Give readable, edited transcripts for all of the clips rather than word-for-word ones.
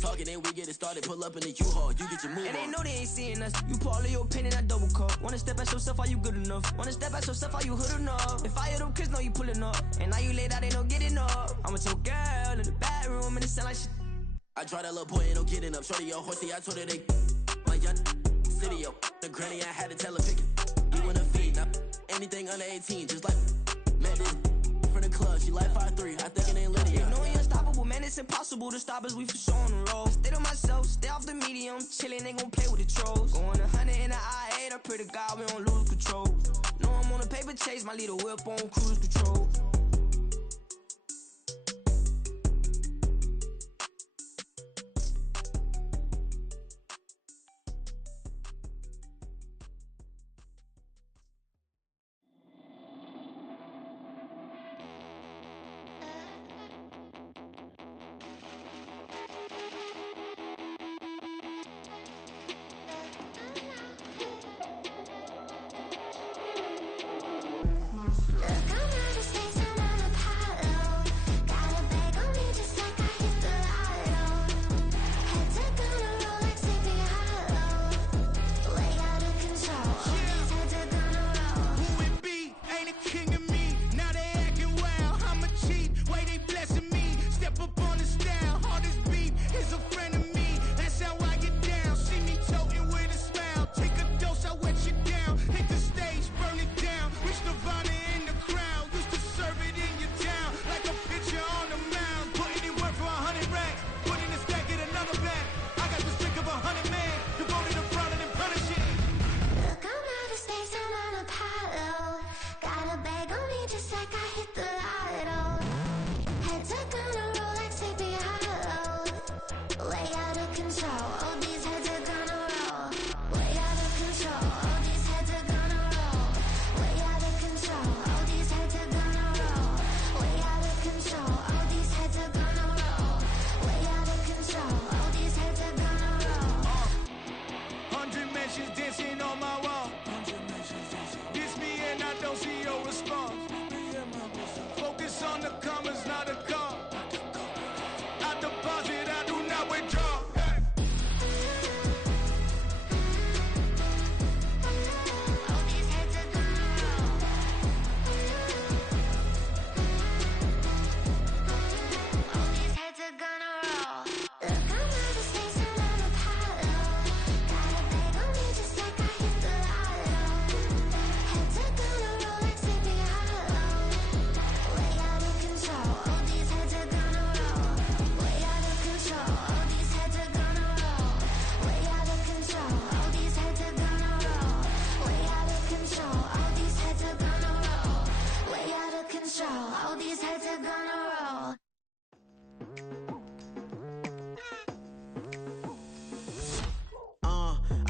Talking and we get it started, pull up in the U-Haul, you get your move on. And they know they ain't seeing us. You put all of your pen in that double cup. Wanna step at yourself, are you good enough? Wanna step at yourself, are you hood enough? If I hear them kids, know you pulling up. And now you laid out, they don't get enough. I'm with your girl in the bedroom and it sound like shit. I tried that little boy, ain't no getting up. Shorty, your horsey, I told her they my young city, yo. The granny, I had to tell her pick it. You in a feed, now anything under 18, just like met this from the club. She like 5'3", I think it ain't Lydia. You know we unstoppable, man, it's impossible to stop us, we for sure on the road. Stay to myself, stay off the media, I'm chillin', they gon' play with the trolls. Going 100 in the I-8, I pray to God we don't lose control. Know I'm on a paper chase, my leader whip on cruise control.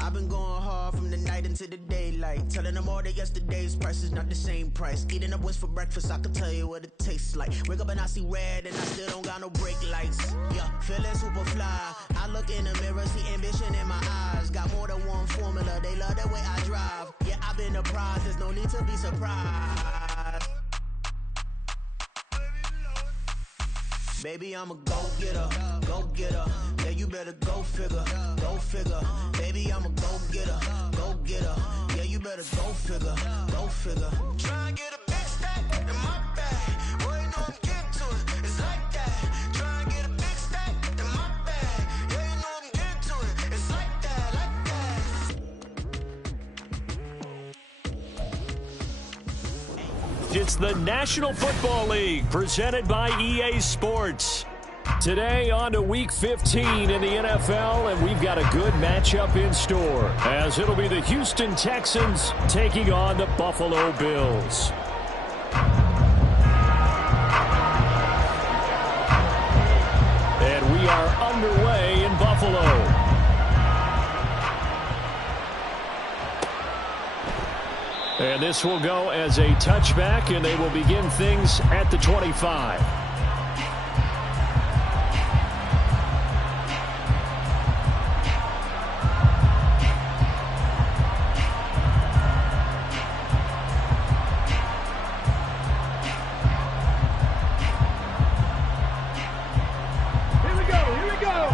I've been going hard from the night into the daylight, telling them all that yesterday's price is not the same price. Eating up wings for breakfast, I can tell you what it tastes like. Wake up and I see red and I still don't got no brake lights. Yeah, feeling super fly. I look in the mirror, see ambition in my eyes. Got more than one formula, they love the way I drive. Yeah, I've been the prize, there's no need to be surprised. Baby, I'm a go-getter, go-getter. Yeah, you better go figure, go figure. Baby, I'm a go-getter, go-getter. Yeah, you better go figure, go figure. Try and get a big stack in my bag. Boy, you know I'm getting to it, it's like that. Try and get a big stack in my bag. Yeah, you know I'm getting to it, it's like that, like that. It's the National Football League presented by EA Sports. Today on to Week 15 in the NFL, and we've got a good matchup in store, as it'll be the Houston Texans taking on the Buffalo Bills. And we are underway in Buffalo. And this will go as a touchback, and they will begin things at the 25. Here we go.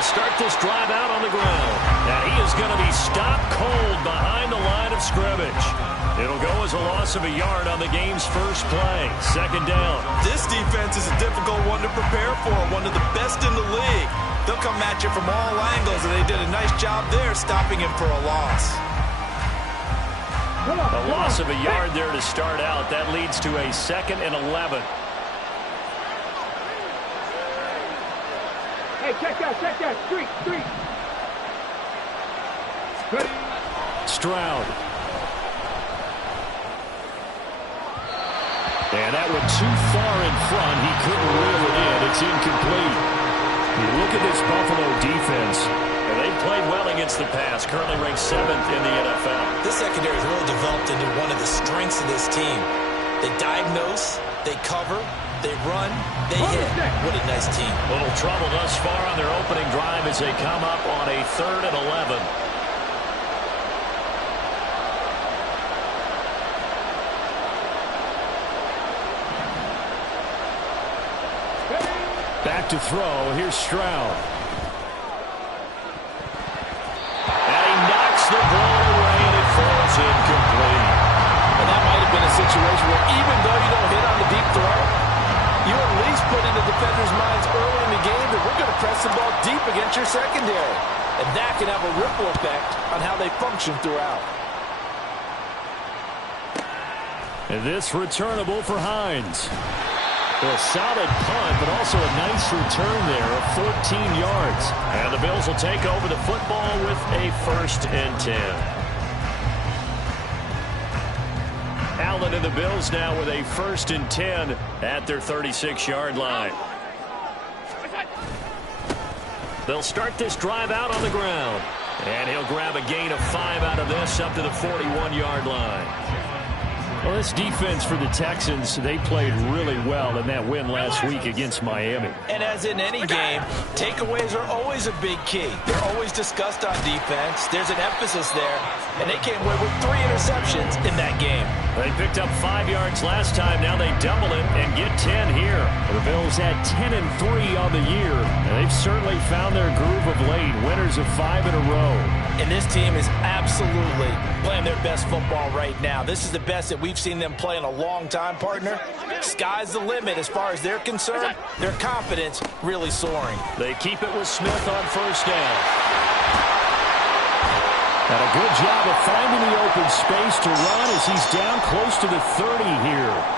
They'll start this drive out on the ground. And he is going to be stopped cold behind the line of scrimmage. It'll go as a loss of a yard on the game's first play. Second down. This defense is a difficult one to prepare for, one of the best in the league. They'll come at you from all angles, and they did a nice job there stopping him for a loss. A loss of a yard there to start out. That leads to a 2nd and 11. Hey, check that. Street. Ready. Stroud. And that went too far in front. He couldn't reel it in. It's incomplete. You look at this Buffalo defense, and they've played well against the pass, currently ranked 7th in the NFL. This secondary has really developed into one of the strengths of this team. They diagnose, they cover, they run, they hit. What a nice team. Little trouble thus far on their opening drive as they come up on a 3rd and 11. Back to throw. Here's Stroud. And he knocks the ball away, and it falls incomplete. And that might have been a situation where even though you don't hit on the deep throw, you at least put in the defenders' minds early in the game that we're going to press the ball deep against your secondary. And that can have a ripple effect on how they function throughout. And this returnable for Hines. A solid punt, but also a nice return there of 14 yards. And the Bills will take over the football with a 1st and 10. Allen and the Bills now with a 1st and 10 at their 36-yard line. They'll start this drive out on the ground. And he'll grab a gain of 5 out of this up to the 41-yard line. Well, this defense for the Texans, they played really well in that win last week against Miami. And as in any game, takeaways are always a big key. They're always discussed on defense. There's an emphasis there. And they came away with 3 interceptions in that game. They picked up 5 yards last time. Now they double it and get 10 here. The Bills had 10 and 3 on the year. And they've certainly found their groove of late. Winners of 5 in a row. And this team is absolutely playing their best football right now. This is the best that we've seen them play in a long time, partner. Sky's the limit as far as they're concerned. Their confidence really soaring. They keep it with Smith on 1st down. And a good job of finding the open space to run as he's down close to the 30 here.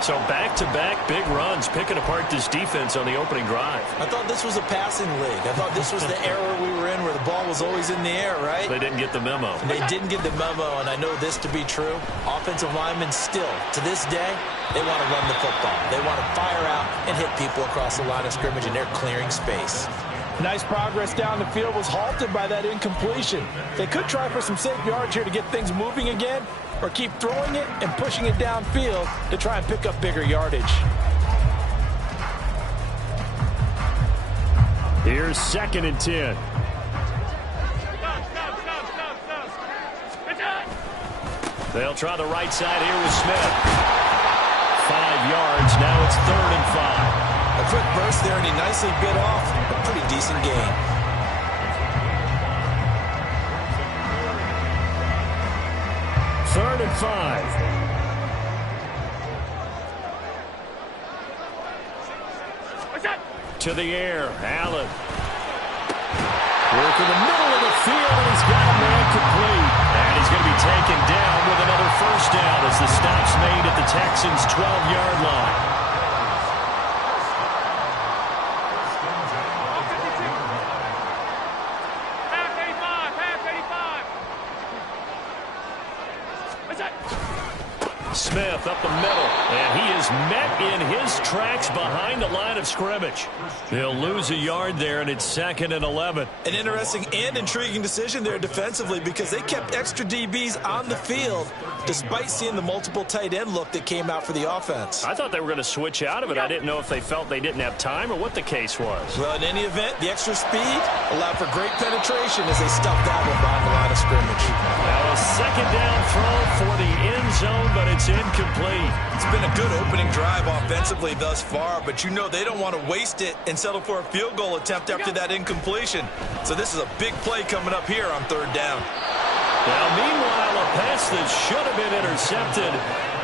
So back-to-back big runs, picking apart this defense on the opening drive. I thought this was a passing league. I thought this was the era we were in where the ball was always in the air, right? They didn't get the memo. They didn't get the memo, and I know this to be true. Offensive linemen still, to this day, they want to run the football. They want to fire out and hit people across the line of scrimmage, and they're clearing space. Nice progress down the field was halted by that incompletion. They could try for some safe yards here to get things moving again, or keep throwing it and pushing it downfield to try and pick up bigger yardage. Here's 2nd and 10. They'll try the right side here with Smith. 5 yards. Now it's 3rd and 5. A quick burst there, and he nicely bit off a pretty decent gain. Third and 5. To the air, Allen. Work in the middle of the field, and he's got a man complete. And he's going to be taken down with another 1st down as the stop's made at the Texans' 12-yard line. Smith up the middle, and he is met in his tracks behind the line of scrimmage. They'll lose a yard there, and it's 2nd and 11. An interesting and intriguing decision there defensively because they kept extra DBs on the field despite seeing the multiple tight end look that came out for the offense. I thought they were going to switch out of it. I didn't know if they felt they didn't have time or what the case was. Well, in any event, the extra speed allowed for great penetration as they stuffed that one behind the line of scrimmage. Now a 2nd down throw for the end zone, but it's incomplete. It's been a good opening drive offensively thus far, but you know they don't want to waste it and settle for a field goal attempt after that incompletion. So this is a big play coming up here on 3rd down. Now, meanwhile, a pass that should have been intercepted,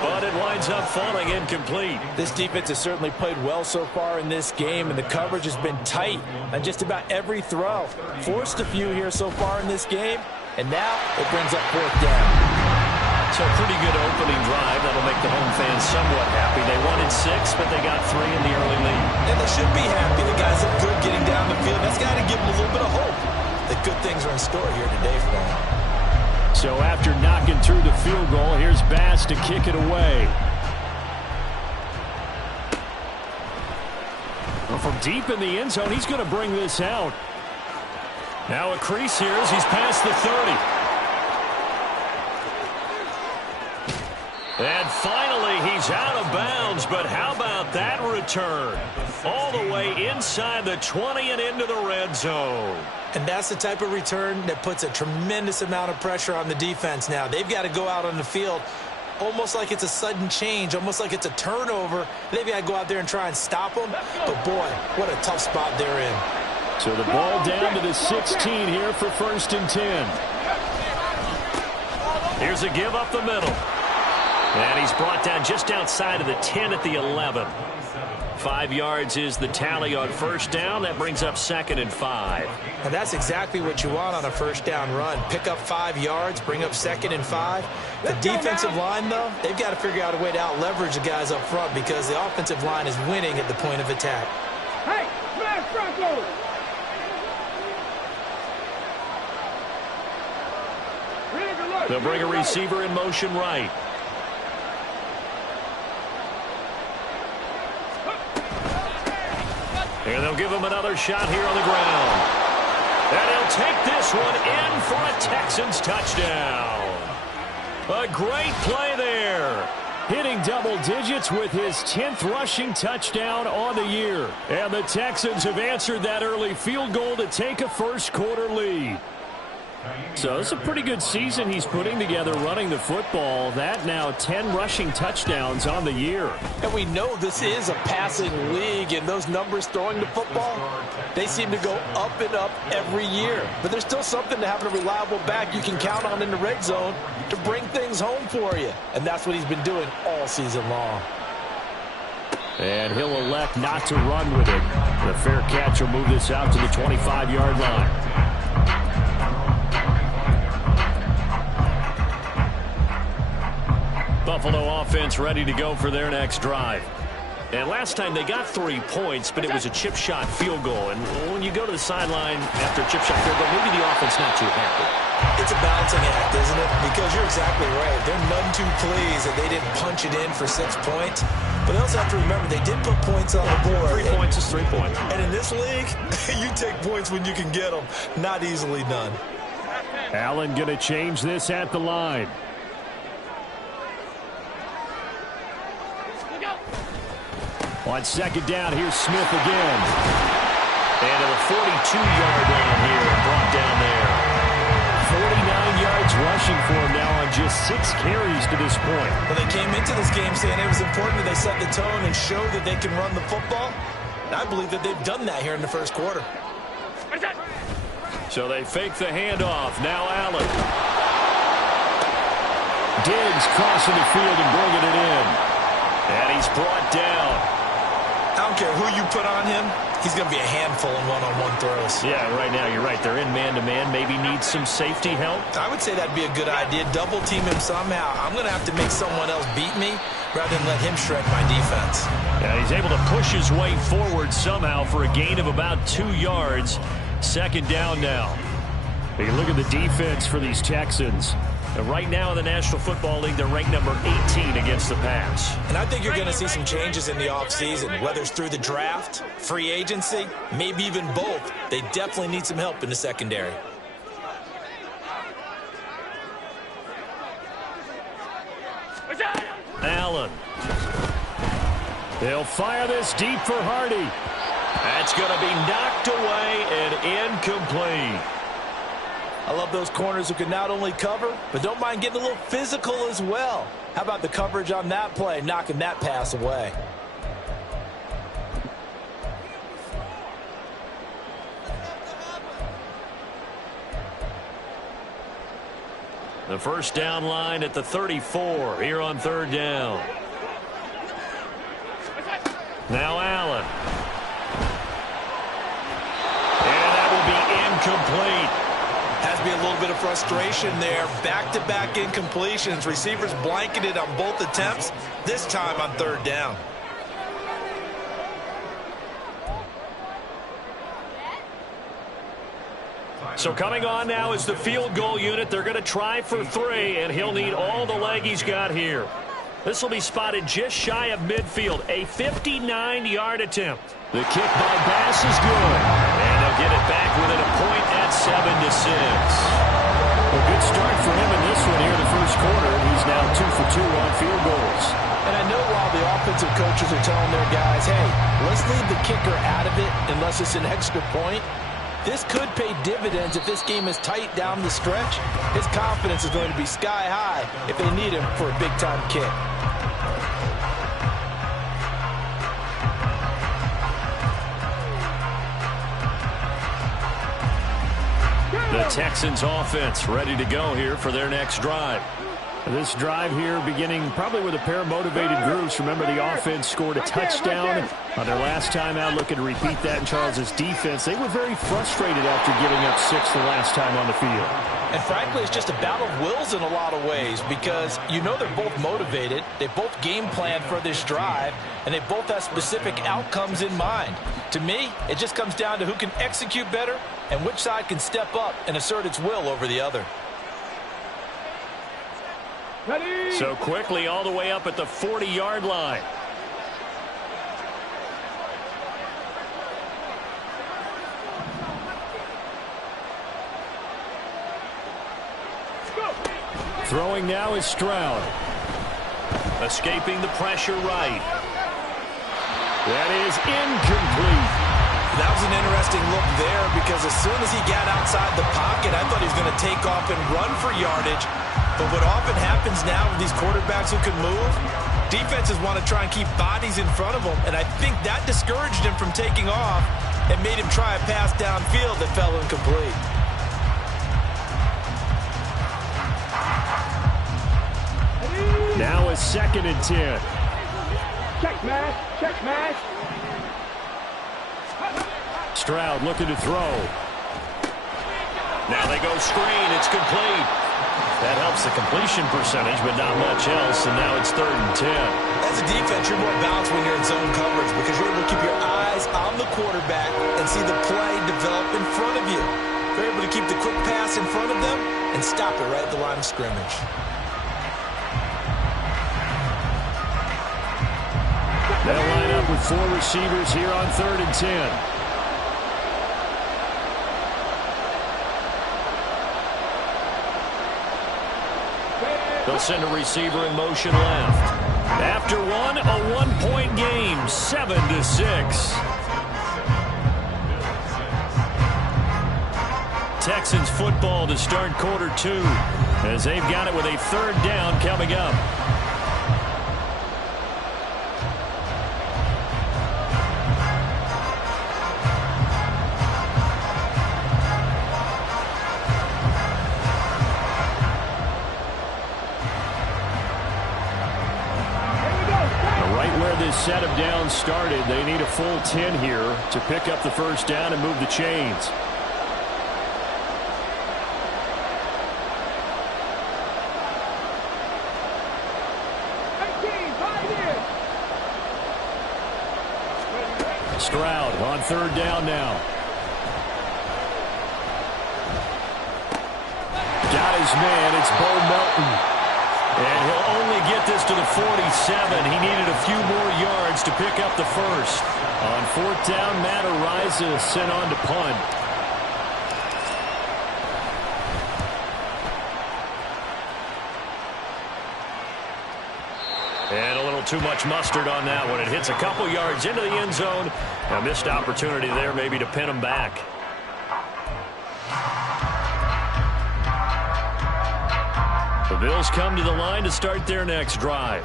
but it winds up falling incomplete. This defense has certainly played well so far in this game, and the coverage has been tight on just about every throw. Forced a few here so far in this game, and now it brings up 4th down. So a pretty good opening drive. That'll make the home fans somewhat happy. They wanted 6, but they got 3 in the early lead. And they should be happy. The guys look good getting down the field. That's got to give them a little bit of hope that good things are in store here today for them. So after knocking through the field goal, here's Bass to kick it away. Well, from deep in the end zone, he's going to bring this out. Now a crease here as he's past the 30. And finally, he's out of bounds, but how about that return? All the way inside the 20 and into the red zone. And that's the type of return that puts a tremendous amount of pressure on the defense now. They've got to go out on the field almost like it's a sudden change, almost like it's a turnover. They've got to go out there and try and stop them. But, boy, what a tough spot they're in. So the ball down to the 16 here for 1st and 10. Here's a give up the middle. And he's brought down just outside of the 10 at the 11. 5 yards is the tally on 1st down. That brings up 2nd and 5. And that's exactly what you want on a 1st down run. Pick up 5 yards, bring up 2nd and 5. The defensive line, though, they've got to figure out a way to out-leverage the guys up front because the offensive line is winning at the point of attack. Hey, smash Broncos! They'll bring a receiver in motion right. And they'll give him another shot here on the ground. And he'll take this one in for a Texans touchdown. A great play there. Hitting double digits with his 10th rushing touchdown on the year. And the Texans have answered that early field goal to take a 1st quarter lead. So it's a pretty good season he's putting together running the football. That now 10 rushing touchdowns on the year. And we know this is a passing league, and those numbers throwing the football, they seem to go up and up every year. But there's still something to having a reliable back you can count on in the red zone to bring things home for you. And that's what he's been doing all season long. And he'll elect not to run with it. The fair catch will move this out to the 25-yard line. Buffalo offense ready to go for their next drive. And last time they got 3 points, but it was a chip shot field goal. And when you go to the sideline after a chip shot field goal, maybe the offense not too happy. It's a balancing act, isn't it? Because you're exactly right. They're none too pleased that they didn't punch it in for 6 points. But they also have to remember they did put points on the board. 3 points is 3 points. And in this league, you take points when you can get them. Not easily done. Allen going to change this at the line. On 2nd down, here's Smith again. And to the 42-yard line here and brought down there. 49 yards rushing for him now on just 6 carries to this point. Well, they came into this game saying it was important that they set the tone and show that they can run the football. And I believe that they've done that here in the 1st quarter. So they fake the handoff. Now Allen. Diggs crossing the field and bringing it in. And he's brought down. I don't care who you put on him. He's going to be a handful in one-on-one throws. Yeah, right now you're right. They're in man-to-man. Maybe need some safety help. I would say that'd be a good idea. Double team him somehow. I'm going to have to make someone else beat me rather than let him shred my defense. Yeah, he's able to push his way forward somehow for a gain of about 2 yards. 2nd down now. You look at the defense for these Texans. Right now in the National Football League, they're ranked number 18 against the pass. And I think you're going to see some changes in the offseason, whether it's through the draft, free agency, maybe even both. They definitely need some help in the secondary. Allen. They'll fire this deep for Hardy. That's going to be knocked away and incomplete. I love those corners who can not only cover, but don't mind getting a little physical as well. How about the coverage on that play, knocking that pass away? The first down line at the 34 here on third down. Now Allen. And that will be incomplete. Has to be a little bit of frustration there. Back-to-back incompletions. Receivers blanketed on both attempts, this time on third down. So coming on now is the field goal unit. They're going to try for 3, and he'll need all the leg he's got here. This will be spotted just shy of midfield, a 59-yard attempt. The kick by Bass is good, and they'll get it back within a point at 7-6. A good start for him in this one here in the first quarter. He's now 2 for 2 on field goals. And I know while the offensive coaches are telling their guys, hey, let's leave the kicker out of it unless it's an extra point, this could pay dividends if this game is tight down the stretch. His confidence is going to be sky high if they need him for a big-time kick. The Texans offense ready to go here for their next drive. This drive here beginning probably with a pair of motivated groups. Remember, the offense scored a touchdown on their last time out, looking to repeat that in Charles's defense. They were very frustrated after giving up 6 the last time on the field. And frankly, it's just a battle of wills in a lot of ways because you know they're both motivated. They both game planned for this drive, and they both have specific outcomes in mind. To me, it just comes down to who can execute better and which side can step up and assert its will over the other. Ready? So quickly all the way up at the 40-yard line. Throwing now is Stroud. Escaping the pressure right. That is incomplete. That was an interesting look there because as soon as he got outside the pocket, I thought he was going to take off and run for yardage. But what often happens now with these quarterbacks who can move, defenses want to try and keep bodies in front of them, and I think that discouraged him from taking off and made him try a pass downfield that fell incomplete. Now is 2nd and 10. Check match, check match. Stroud looking to throw. Now they go screen. It's complete. That helps the completion percentage, but not much else, and now it's 3rd and 10. As a defense, you're more balanced when you're in zone coverage because you're able to keep your eyes on the quarterback and see the play develop in front of you. You're able to keep the quick pass in front of them and stop it right at the line of scrimmage. They'll line up with 4 receivers here on 3rd and 10. They'll send a receiver in motion left. After one, a 1-point game, 7-6. Texans football to start quarter 2 as they've got it with a 3rd down coming up. Set of downs started. They need a full 10 here to pick up the first down and move the chains. Stroud on 3rd down now. Got his man. It's Bo Melton. And he'll only get this to the 47. He needed a few more yards to pick up the first. On 4th down, Matt Ariza sent on to punt. And a little too much mustard on that one. It hits a couple yards into the end zone. A missed opportunity there maybe to pin him back. The Bills come to the line to start their next drive.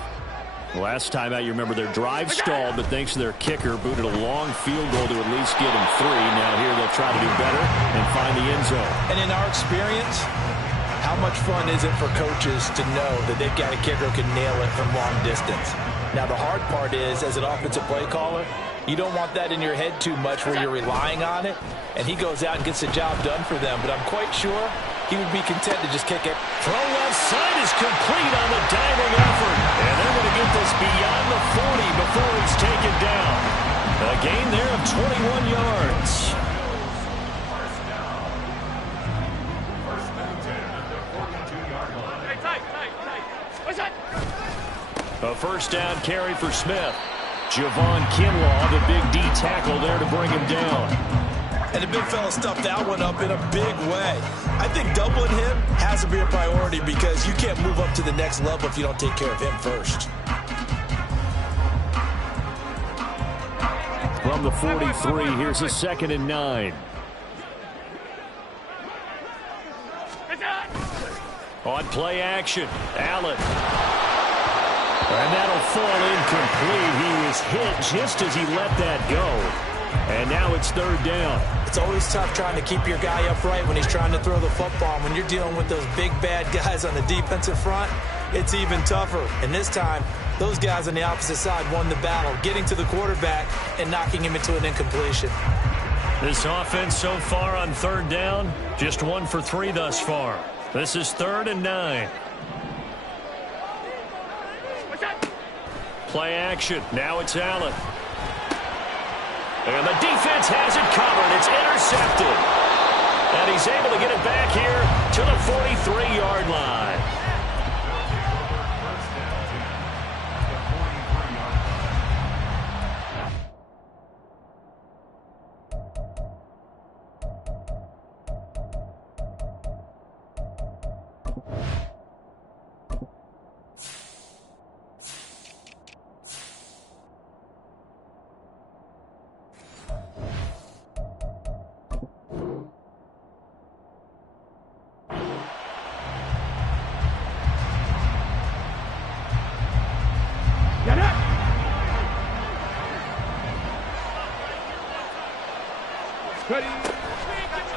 Last time out, you remember their drive stalled, but thanks to their kicker, booted a long field goal to at least get them 3. Now here they'll try to do better and find the end zone. And in our experience, how much fun is it for coaches to know that they've got a kicker who can nail it from long distance? Now the hard part is, as an offensive play caller, you don't want that in your head too much where you're relying on it, and he goes out and gets the job done for them. But I'm quite sure he would be content to just kick it. Throw left side is complete on the diving effort. And they're going to get this beyond the 40 before he's taken down. A gain there of 21 yards. A first down carry for Smith. Javon Kinlaw, the big D tackle there to bring him down. And the big fella stuffed that one up in a big way. I think doubling him has to be a priority because you can't move up to the next level if you don't take care of him first. From the 43, here's a 2nd and 9. On play action, Allen. And that'll fall incomplete. He was hit just as he let that go. And now it's 3rd down. It's always tough trying to keep your guy upright when he's trying to throw the football. When you're dealing with those big, bad guys on the defensive front, it's even tougher. And this time, those guys on the opposite side won the battle, getting to the quarterback and knocking him into an incompletion. This offense so far on 3rd down, just 1 for 3 thus far. This is 3rd and 9. Play action. Now it's Allen. And the defense has it covered. It's intercepted. And he's able to get it back here to the 43-yard line.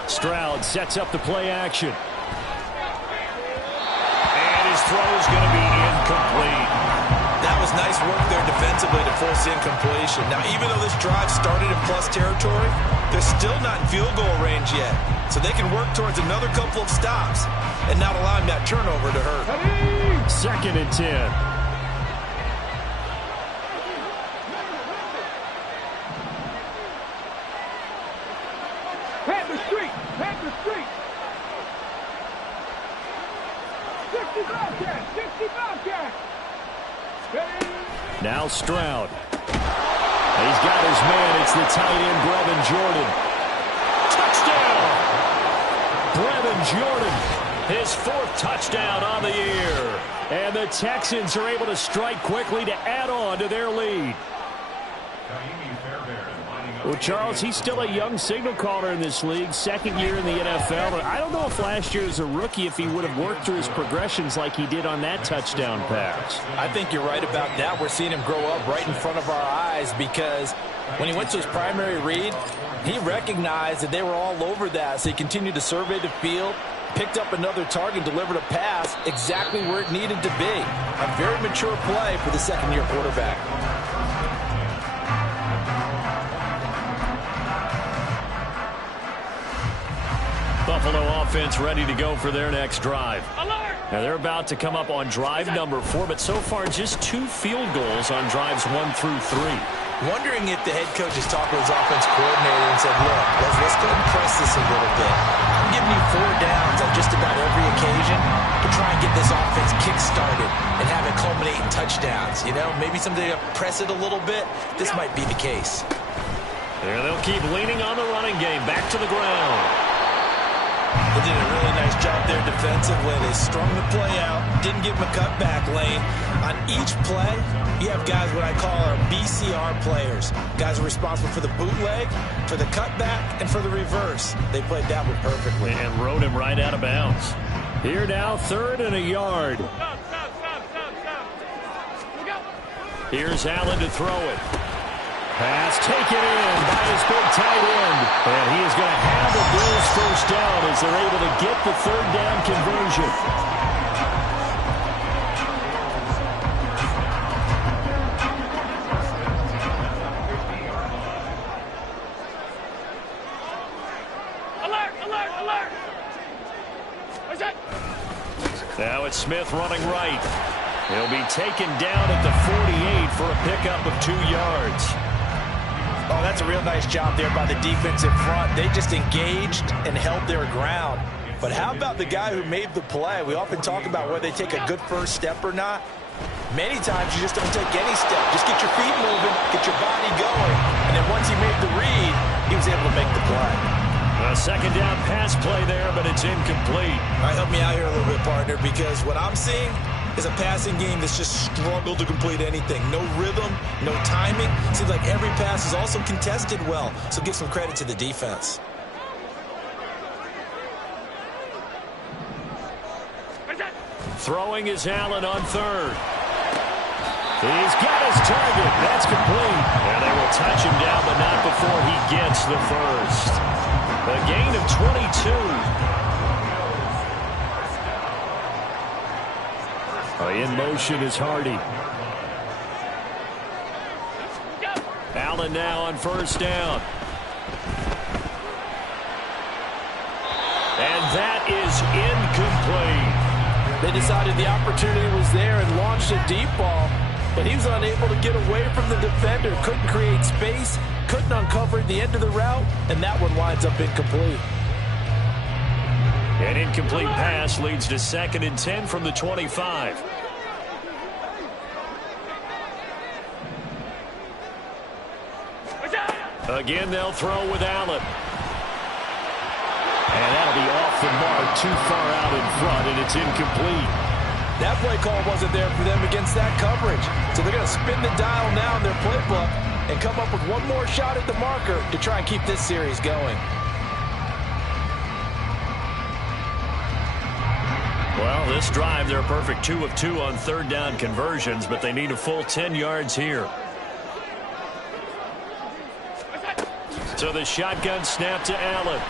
Stroud sets up the play action. And his throw is going to be incomplete. That was nice work there defensively to force incompletion. Now, even though this drive started in plus territory, they're still not in field goal range yet. So they can work towards another couple of stops and not allowing that turnover to hurt. 2nd and 10. Now Stroud. He's got his man. It's the tight end, Brevin Jordan. Touchdown! Brevin Jordan, his 4th touchdown on the year. And the Texans are able to strike quickly to add on to their lead. Well, Charles, he's still a young signal caller in this league, 2nd year in the NFL. I don't know if last year as a rookie if he would have worked through his progressions like he did on that touchdown pass. I think you're right about that. We're seeing him grow up right in front of our eyes because when he went to his primary read, he recognized that they were all over that, so he continued to survey the field, picked up another target, delivered a pass exactly where it needed to be. A very mature play for the 2nd-year quarterback. Buffalo offense ready to go for their next drive. Now they're about to come up on drive number 4, but so far just 2 field goals on drives 1 through 3. Wondering if the head coach has talked with his offense coordinator and said, look, let's go ahead and press this a little bit. I'm giving you 4 downs on just about every occasion to try and get this offense kick-started and have it culminate in touchdowns. You know, maybe something to press it a little bit. This might be the case. And they'll keep leaning on the running game. Back to the ground. They did a really nice job there defensively. They strung the play out, didn't give him a cutback lane. On each play, you have guys what I call our BCR players. Guys are responsible for the bootleg, for the cutback, and for the reverse. They played that one perfectly. And rode him right out of bounds. Here now, 3rd and a yard. Here's Allen to throw it. Pass taken in by his big tight end. And he is going to have the Bills first down as they're able to get the 3rd down conversion. Now it's Smith running right. He'll be taken down at the 48 for a pickup of 2 yards. Oh, that's a real nice job there by the defense in front. They just engaged and held their ground. But how about the guy who made the play? We often talk about whether they take a good first step or not. Many times you just don't take any step. Just get your feet moving, get your body going. And then once he made the read, he was able to make the play. A 2nd down pass play there, but it's incomplete. All right, help me out here a little bit, partner, because what I'm seeing is a passing game that's just struggled to complete anything. No rhythm, no timing. Seems like every pass is also contested well, so give some credit to the defense. Throwing is Allen on 3rd. He's got his target. That's complete. And they will touch him down, but not before he gets the first. A gain of 22. In motion is Hardy. Allen now on 1st down. And that is incomplete. They decided the opportunity was there and launched a deep ball, but he was unable to get away from the defender. Couldn't create space, couldn't uncover the end of the route, and that one winds up incomplete. An incomplete pass leads to 2nd and 10 from the 25. Again, they'll throw with Allen. And that'll be off the mark, too far out in front, and it's incomplete. That play call wasn't there for them against that coverage. So they're going to spin the dial now in their playbook and come up with one more shot at the marker to try and keep this series going. Well, this drive, they're a perfect 2 of 2 on 3rd down conversions, but they need a full 10 yards here. So the shotgun snap to Allen.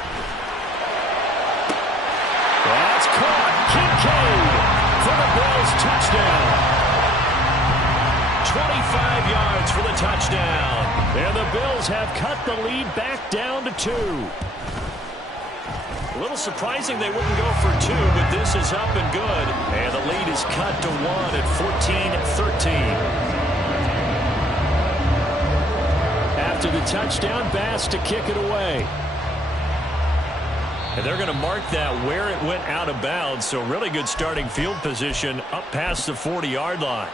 That's caught. Kincaid for the Bills touchdown. 25 yards for the touchdown. And the Bills have cut the lead back down to 2. A little surprising they wouldn't go for 2, but this is up and good. And the lead is cut to 1 at 14-13. After the touchdown, Bass to kick it away. And they're going to mark that where it went out of bounds, so really good starting field position up past the 40-yard line.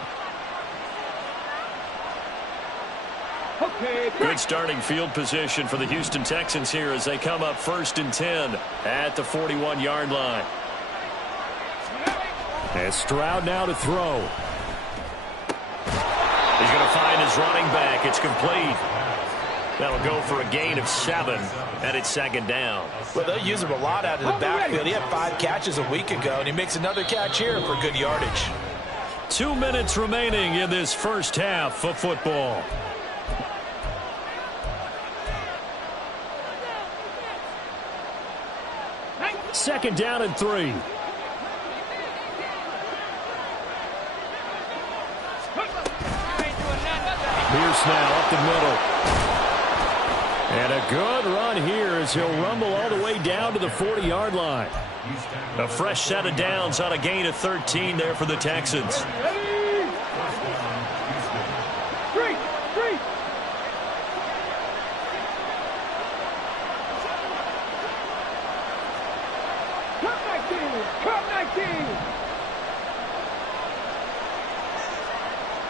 Good starting field position for the Houston Texans here as they come up 1st and 10 at the 41-yard line. And Stroud now to throw. He's going to find his running back. It's complete. That'll go for a gain of 7, and it's 2nd down. Well, they'll use him a lot out of the backfield. He had 5 catches a week ago, and he makes another catch here for good yardage. 2 minutes remaining in this first half of football. Second down and 3. Pierce now up the middle. And a good run here as he'll rumble all the way down to the 40-yard line. A fresh set of downs on a gain of 13 there for the Texans.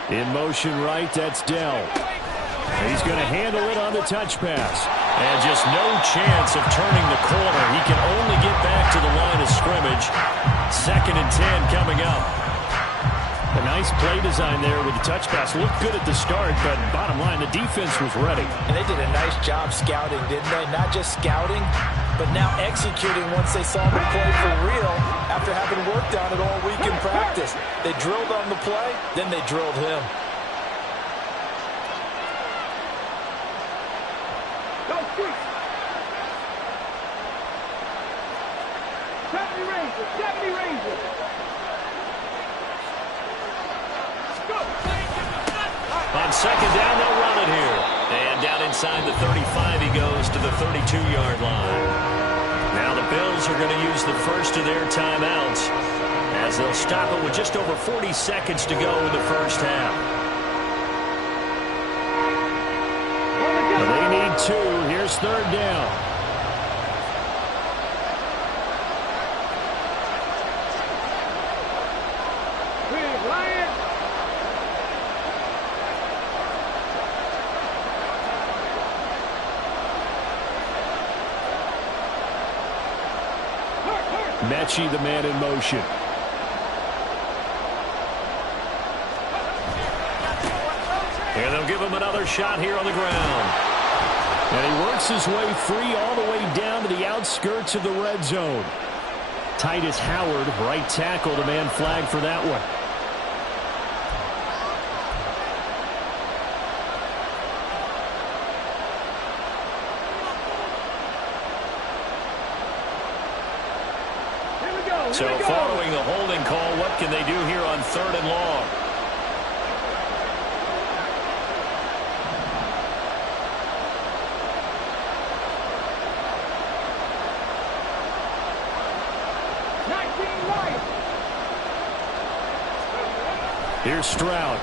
In motion right, that's Dell. He's going to handle it on the touch pass. And just no chance of turning the corner. He can only get back to the line of scrimmage. 2nd and 10 coming up. A nice play design there with the touch pass. Looked good at the start, but bottom line, the defense was ready. And they did a nice job scouting, didn't they? Not just scouting, but now executing once they saw the play for real after having worked on it all week in practice. They drilled on the play, then they drilled him. Go, quick. 70 Rangers, 70 Rangers. Go. On second down, they'll run it here. And down inside the 35, he goes to the 32-yard line. Now the Bills are going to use the first of their timeouts as they'll stop it with just over 40 seconds to go in the first half. They need 2. Here's third down. Mechie, the man in motion. And they'll give him another shot here on the ground. And he works his way free all the way down to the outskirts of the red zone. Titus Howard, right tackle, the man flagged for that one. So following the holding call, what can they do here on 3rd and long? Here's Stroud.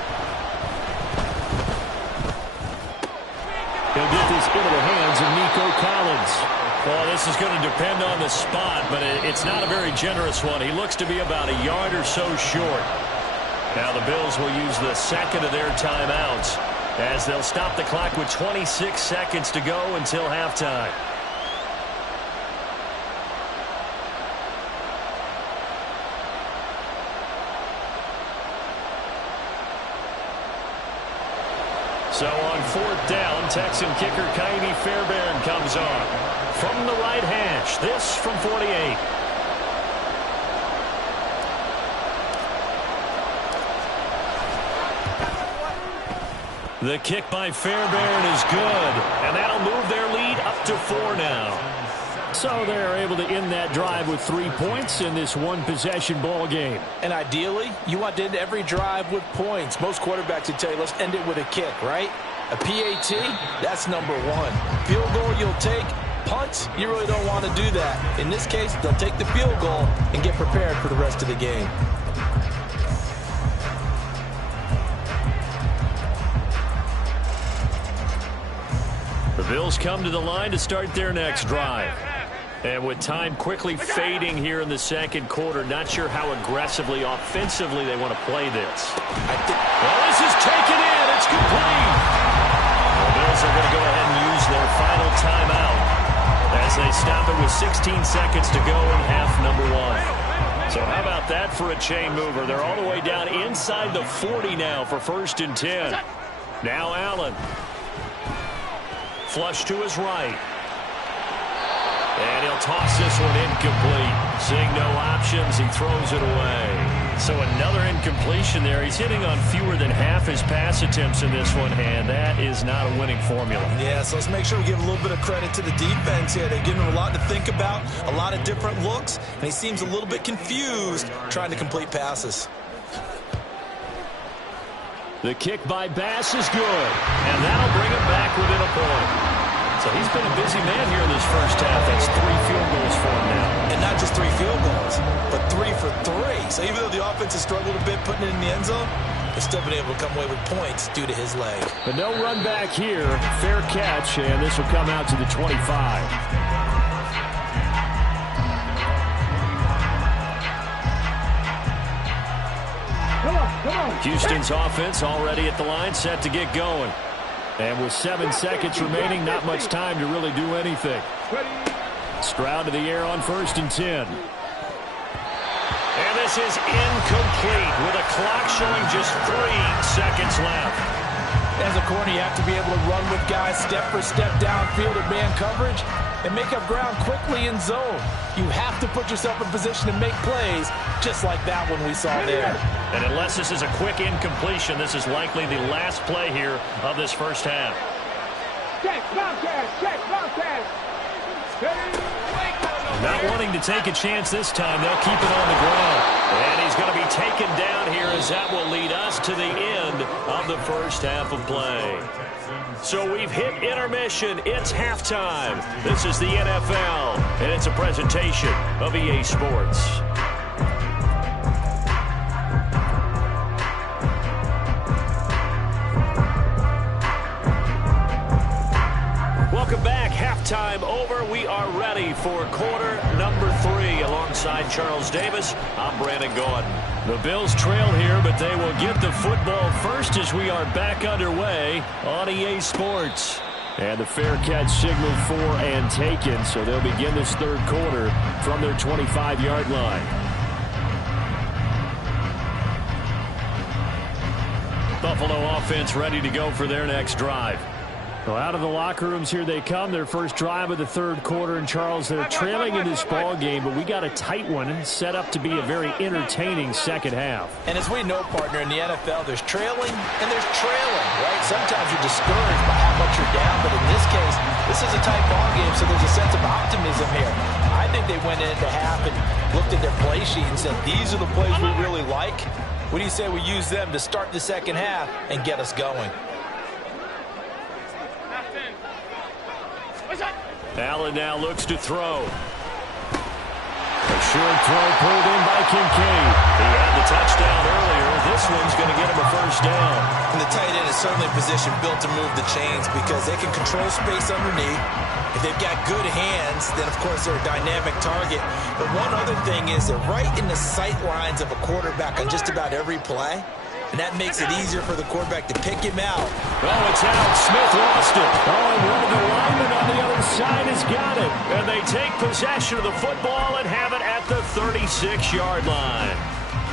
He'll get this into the hands of Nico Collins. Well, this is going to depend on the spot, but it's not a very generous one. He looks to be about a yard or so short. Now the Bills will use the second of their timeouts as they'll stop the clock with 26 seconds to go until halftime. So on 4th down, Texan kicker Kaimi Fairbairn comes on. From the right hash, this from 48. The kick by Fairbairn is good, and that'll move their lead up to 4 now. So they're able to end that drive with 3 points in this one-possession ball game. And ideally, you want to end every drive with points. Most quarterbacks would tell you, let's end it with a kick, right? A PAT, that's number 1. Field goal you'll take. Punts, you really don't want to do that. In this case, they'll take the field goal and get prepared for the rest of the game. The Bills come to the line to start their next drive. And with time quickly fading here in the second quarter, not sure how aggressively, offensively they want to play this. Well, this is taken in. It's complete. The Bills are going to go ahead and use their final timeout as they stop it with 16 seconds to go in half number 1. So how about that for a chain mover? They're all the way down inside the 40 now for 1st and 10. Now Allen. Flush to his right. And he'll toss this one incomplete. Seeing no options, he throws it away. So another incompletion there. He's hitting on fewer than half his pass attempts in this one, and that is not a winning formula. Yeah, so let's make sure we give a little bit of credit to the defense here. They're giving him a lot to think about, a lot of different looks, and he seems a little bit confused trying to complete passes. The kick by Bass is good, and that'll bring him back within a point. So he's been a busy man here in this first half. That's 3 field goals for him now. And not just 3 field goals, but 3 for 3. So even though the offense has struggled a bit putting it in the end zone, they've still been able to come away with points due to his leg. But no run back here. Fair catch, and this will come out to the 25. Houston's offense already at the line, set to get going. And with 7 seconds remaining, not much time to really do anything. Stroud to the air on 1st and 10. And this is incomplete with a clock showing just 3 seconds left. As a corner, you have to be able to run with guys step for step downfield in man coverage and make up ground quickly in zone. You have to put yourself in position to make plays, just like that one we saw there. And unless this is a quick incompletion, this is likely the last play here of this first half. Check, Bobcat. Not wanting to take a chance this time, they'll keep it on the ground. And he's going to be taken down here as that will lead us to the end of the first half of play. So we've hit intermission. It's halftime. This is the NFL, and it's a presentation of EA Sports. Welcome back. Halftime over. We are ready for quarter number 3. Alongside Charles Davis, I'm Brandon Gordon. The Bills trail here, but they will get the football first as we are back underway on EA Sports. And the fair catch signal for and taken, so they'll begin this third quarter from their 25-yard line. Buffalo offense ready to go for their next drive. Well, out of the locker rooms here they come. Their first drive of the third quarter. And, Charles, they're trailing in this ball game, but we got a tight one set up to be a very entertaining second half. And as we know, partner, in the NFL, there's trailing and there's trailing, right? Sometimes you're discouraged by how much you're down, but in this case, this is a tight ball game, so there's a sense of optimism here. I think they went into half and looked at their play sheet and said, these are the plays we really like. What do you say we use them to start the second half and get us going? Allen now looks to throw. A short throw pulled in by Kincaid. He had the touchdown earlier. This one's going to get him a first down. And the tight end is certainly a position built to move the chains because they can control space underneath. If they've got good hands, then, of course, they're a dynamic target. But one other thing is they're right in the sight lines of a quarterback on just about every play. And that makes it easier for the quarterback to pick him out. Well, it's out. Smith lost it. Oh, and one of the linemen on the other side has got it. And they take possession of the football and have it at the 36-yard line.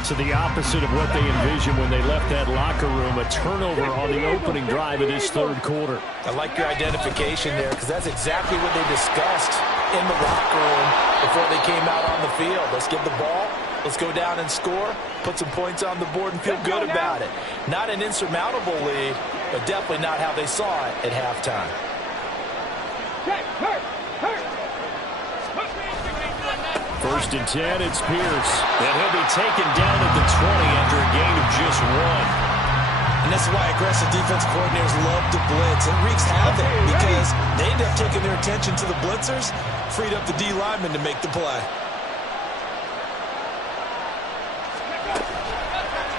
So the opposite of what they envisioned when they left that locker room, a turnover on the opening drive of this third quarter. I like your identification there because that's exactly what they discussed in the locker room before they came out on the field. Let's get the ball. Let's go down and score, put some points on the board, and feel good about it. Not an insurmountable lead, but definitely not how they saw it at halftime. First and 10, it's Pierce. And he'll be taken down at the 20 after a gain of just 1. And that's why aggressive defense coordinators love to blitz. It wreaks havoc because they end up taking their attention to the blitzers, freed up the D lineman to make the play.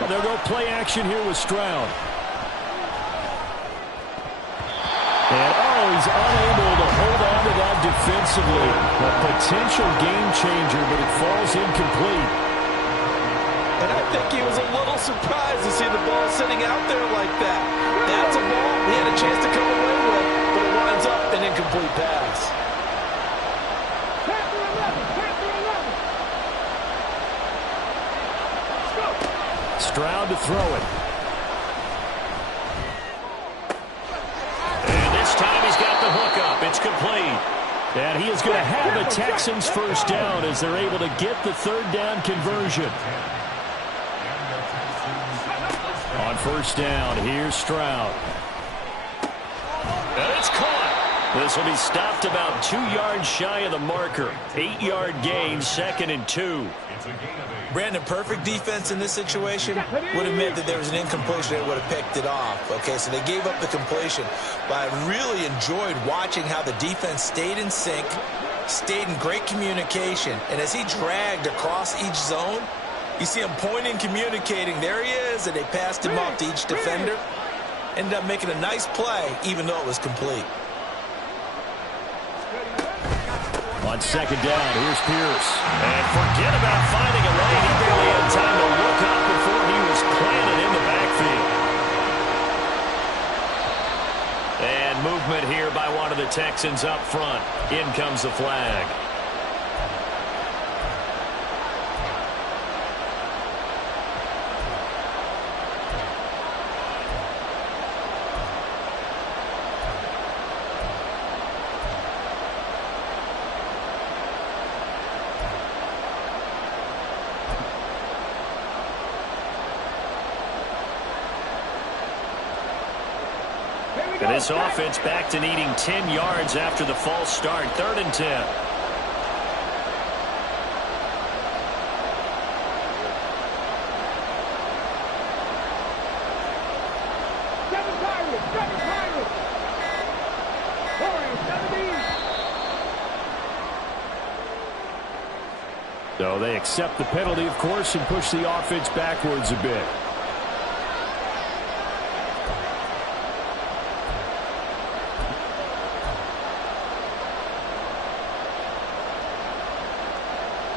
They'll go play action here with Stroud. And, he's unable to hold on to that defensively. A potential game changer, but it falls incomplete. And I think he was a little surprised to see the ball sitting out there like that. That's a ball he had a chance to come away with, but it winds up an incomplete pass. Stroud to throw it. And this time he's got the hook up. It's complete. And he is going to have the Texans first down as they're able to get the third down conversion. On first down, here's Stroud. And it's caught. This will be stopped about 2 yards shy of the marker. 8-yard gain, 2nd and 2. Brandon, perfect defense in this situation would have meant that there was an incompletion that would have picked it off. Okay, so they gave up the completion. But I really enjoyed watching how the defense stayed in sync, stayed in great communication. And as he dragged across each zone, you see him pointing, communicating. There he is, and they passed him off to each defender. Ended up making a nice play, even though it was complete. On second down, here's Pierce. And forget about finding a lane. He barely had time to look up before he was planted in the backfield. And movement here by one of the Texans up front. In comes the flag. And this offense back to needing 10 yards after the false start. 3rd and 10. So they accept the penalty, of course, and push the offense backwards a bit.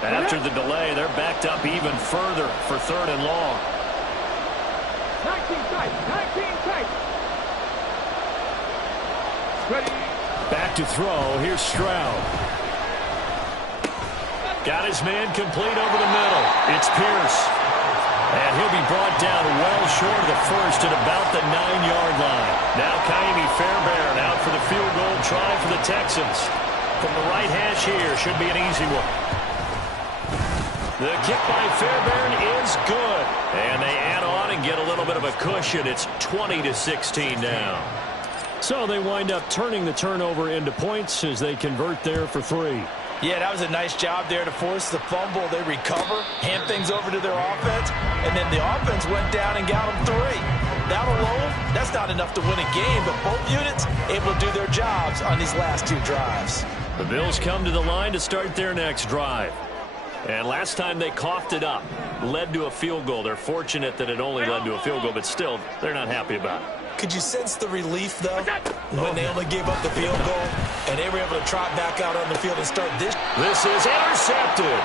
After the delay, they're backed up even further for 3rd and long. 19 tight. Ready. Back to throw. Here's Stroud. Got his man complete over the middle. It's Pierce. And he'll be brought down well short of the first at about the 9-yard line. Now Kaimi Fairbairn out for the field goal try for the Texans. From the right hash here, should be an easy one. The kick by Fairbairn is good. And they add on and get a little bit of a cushion. It's 20-16 now. So they wind up turning the turnover into points as they convert there for 3. Yeah, that was a nice job there to force the fumble. They recover, hand things over to their offense, and then the offense went down and got them 3. That alone, that's not enough to win a game, but both units able to do their jobs on these last 2 drives. The Bills come to the line to start their next drive. And last time they coughed it up, led to a field goal. They're fortunate that it only led to a field goal, but still, they're not happy about it. Could you sense the relief, though, when they only gave up the field goal and they were able to trot back out on the field and start this? This is intercepted.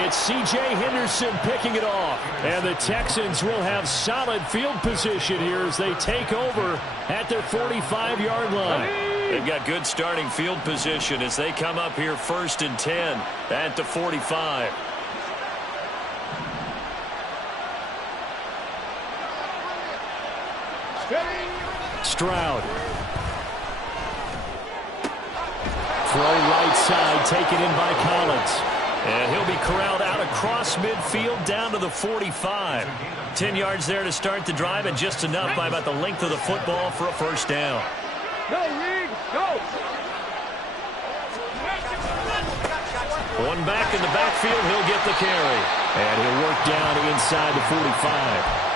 It's C.J. Henderson picking it off. And the Texans will have solid field position here as they take over at their 45-yard line. They've got good starting field position as they come up here 1st and 10 at the 45. Stroud. Throw right side, taken in by Collins. And he'll be corralled out across midfield down to the 45. 10 yards there to start the drive, and just enough by about the length of the football for a first down. Go, Reed, go! One back in the backfield, he'll get the carry. And he'll work down inside the 45.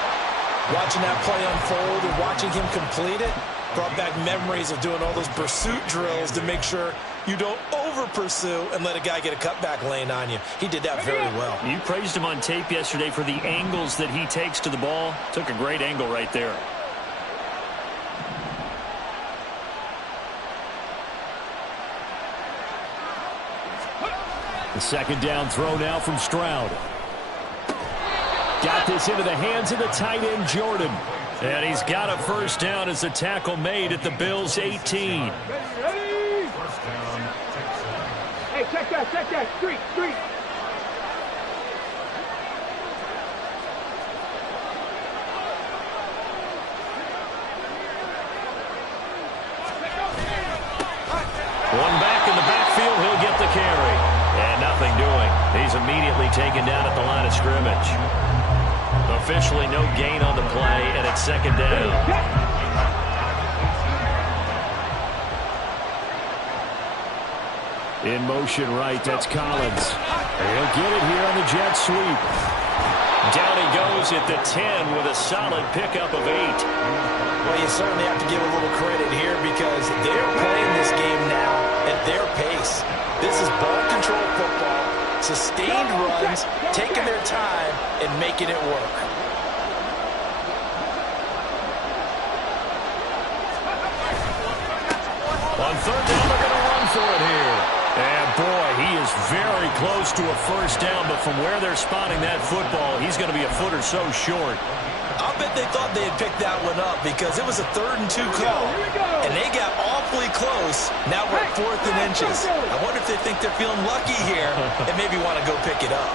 Watching that play unfold and watching him complete it brought back memories of doing all those pursuit drills to make sure you don't over-pursue and let a guy get a cutback lane on you. He did that very well. You praised him on tape yesterday for the angles that he takes to the ball. Took a great angle right there. The second down throw now from Stroud. Got this into the hands of the tight end, Jordan. And he's got a first down as the tackle made at the Bills' 18. Ready? Hey, check that. Street. One back in the backfield, he'll get the carry. And nothing doing. He's immediately taken down at the line of scrimmage. Officially no gain on the play, and it's second down. In motion right, that's Collins. He'll get it here on the jet sweep. Down he goes at the 10 with a solid pickup of 8. Well, you certainly have to give a little credit here because they're playing this game now at their pace. This is ball control football, sustained runs, taking their time and making it work. On third down, they're going to run for it here. And, boy, he is very close to a first down, but from where they're spotting that football, he's going to be a foot or so short. I'll bet they thought they had picked that one up because it was a 3rd and 2 call, and they got awfully close. Now we're at 4th and inches. I wonder if they think they're feeling lucky here and maybe want to go pick it up.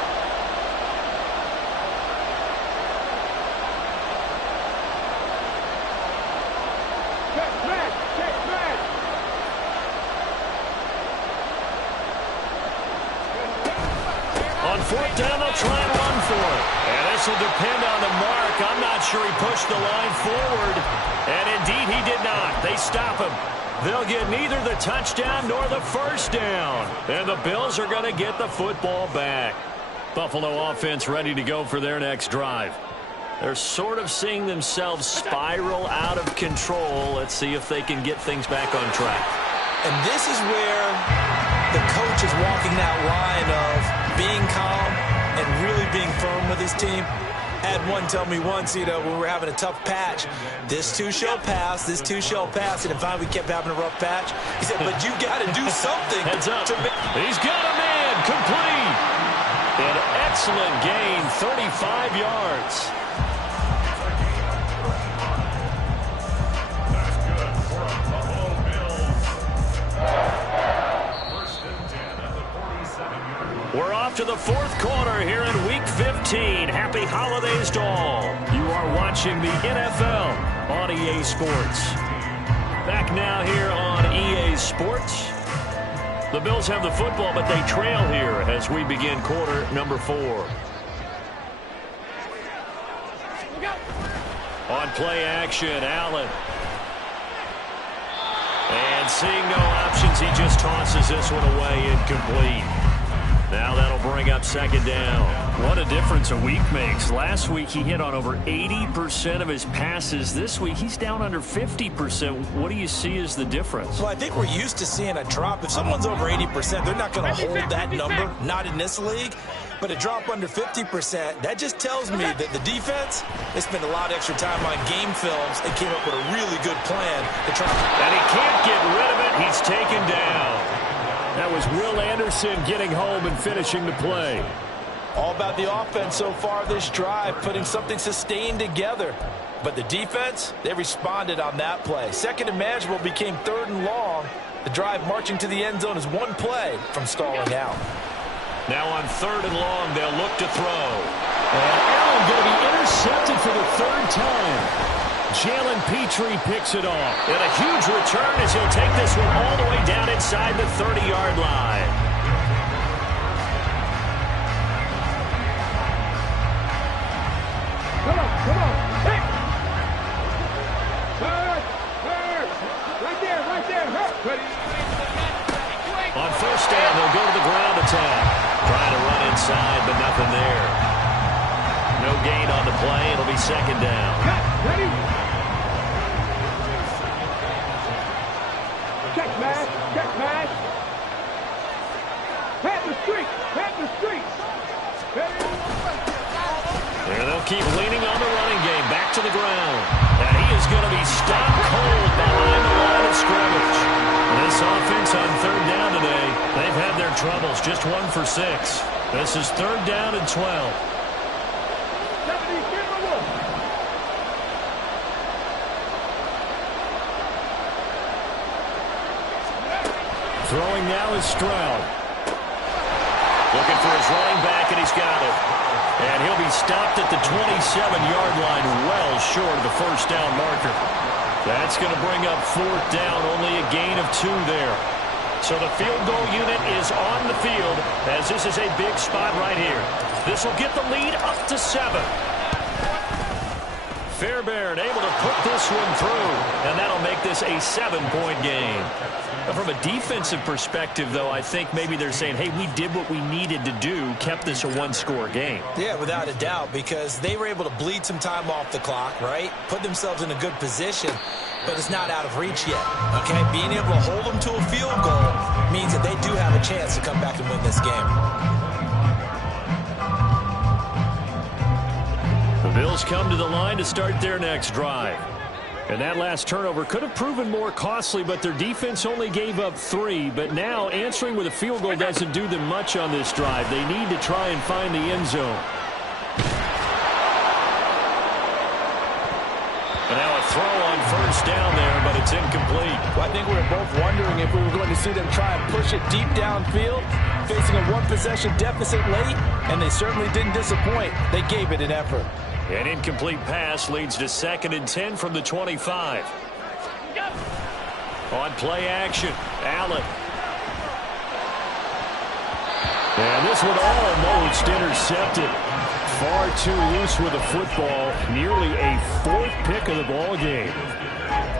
On fourth down, they'll try and run for it. And this will depend on the mark. I'm not sure he pushed the line forward. And indeed he did not. They stop him. They'll get neither the touchdown nor the first down. And the Bills are going to get the football back. Buffalo offense ready to go for their next drive. They're sort of seeing themselves spiral out of control. Let's see if they can get things back on track. And this is where the coach is walking that line of being calm and really being firm with his team. Had one tell me once, when we were having a tough patch, this too shall pass, this too shall pass, and finally we kept having a rough patch. He said, but you got to do something. Heads up. He's got a man, complete. An excellent gain, 35 yards. We're off to the fourth quarter here in Week 15. Happy holidays to all. You are watching the NFL on EA Sports. Back now here on EA Sports. The Bills have the football, but they trail here as we begin quarter number 4. On play action, Allen. And seeing no options, he just tosses this one away, incomplete. Now that'll bring up second down. What a difference a week makes. Last week he hit on over 80% of his passes. This week he's down under 50%. What do you see as the difference? Well, I think we're used to seeing a drop. If someone's over 80%, they're not going to hold that number. Not in this league. But a drop under 50%, that just tells me that the defense, they spent a lot of extra time on game films and came up with a really good plan to try. And he can't get rid of it. He's taken down. That was Will Anderson getting home and finishing the play. All about the offense so far this drive, putting something sustained together. But the defense, they responded on that play. Second and manageable became third and long. The drive marching to the end zone is one play from stalling out. Now on third and long, they'll look to throw. And Allen going to be intercepted for the third time. Jalen Petrie picks it off. And a huge return as he'll take this one all the way down inside the 30-yard line. Come on. Hey! Hurt! Right there. Hurt! On first down, they'll go to the ground attack. Trying to run inside, but nothing there. No gain on the play. It'll be second down. Ready? Check match. Pat the street. And they'll keep leaning on the running game. Back to the ground. And he is going to be stopped cold behind the line of scrimmage. This offense on third down today, they've had their troubles. Just 1 for 6. This is third down and 12. Throwing now is Stroud. Looking for his running back, and he's got it. And he'll be stopped at the 27-yard line, well short of the first down marker. That's going to bring up fourth down, only a gain of 2 there. So the field goal unit is on the field, as this is a big spot right here. This will get the lead up to 7. Fairbairn able to put this one through, and that'll make this a 7-point game. From a defensive perspective, though, I think maybe they're saying, hey, we did what we needed to do, kept this a 1-score game. Yeah, without a doubt, because they were able to bleed some time off the clock, right? Put themselves in a good position, but it's not out of reach yet, okay? Being able to hold them to a field goal means that they do have a chance to come back and win this game. The Bills come to the line to start their next drive. And that last turnover could have proven more costly, but their defense only gave up 3. But now answering with a field goal doesn't do them much on this drive. They need to try and find the end zone. And now a throw on first down there, but it's incomplete. Well, I think we were both wondering if we were going to see them try and push it deep downfield, facing a one-possession deficit late, and they certainly didn't disappoint. They gave it an effort. An incomplete pass leads to 2nd and 10 from the 25. On play action, Allen. And this one almost intercepted. far too loose with the football. Nearly a fourth pick of the ball game.